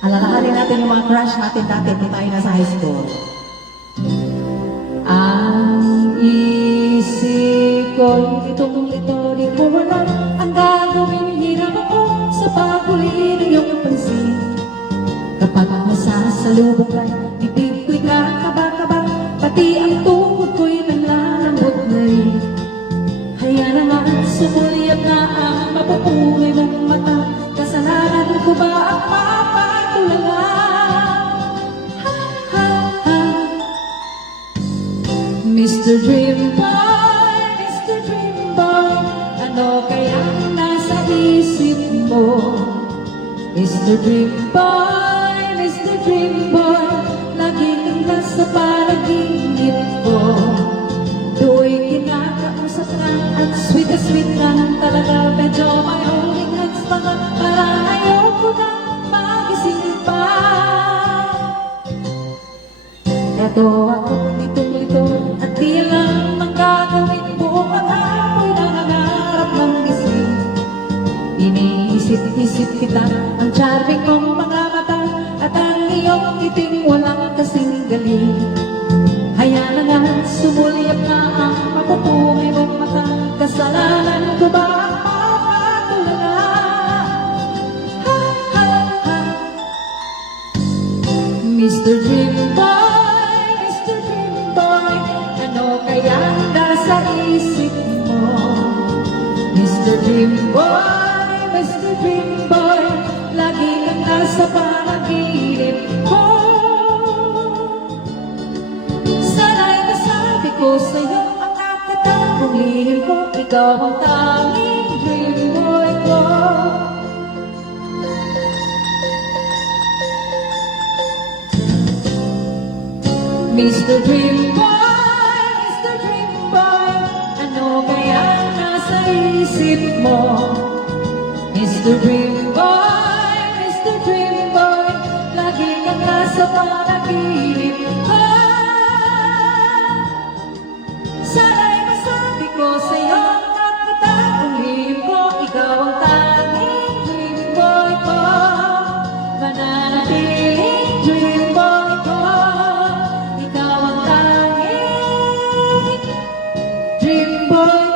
Alalahanin natin yung mga crush natin dati nung tayo nasa high school. Ang isip ko'y litong-lito, di ko wala ang gagawin. Hirap ako sa paghuli ng iyong pansin. Kapag masasalubong ka, bibig ko'y kakaba-kaba, pati ang tuhod ko'y naglalambot na rin. Kaya naman sumuliyap na ang mapupuloy mong Mr. Dream Boy, Mr. Dream Boy, ano kaya nasa isip mo? Mr. Dream Boy, Mr. Dream Boy, lagi kang nasa panaginip ko. Do'y kinakausap ka at sweet na sweet lang talaga. Medyo may holding hands pa nga para ayoko na magising pa. Eto ako Iniisip-isip kita ang charming mong mga mata at ang iyong ngiting walang kasing galing. Kaya na nga sumuliyap na ang mapupuwi mong mata Kasalanan ko ba ang papatulala? Ha, ha, ha. Mr. Dream Boy, Mr. Dream Boy, ano kaya nasa isip mo? Mr. Dream Boy, Mr. Dream Boy, lagi kang nasa panaginip ko. Sana'y nasabi ko sa'yo ang nakatapong lihim ko, ikaw ang tanging dream boy ko. Mr. Dream Boy, Mr. Dream Boy, ano kaya nasa isip mo? Mr. Boy, Mr. Dream Boy, lagi kang nasa panaginip ko. Sana'y masabi ko sa'yo, kapata ang hilim ko, ang tanging Dream Boy ko. Mananatiling Dream ko, ikaw ang tanging Dream Boy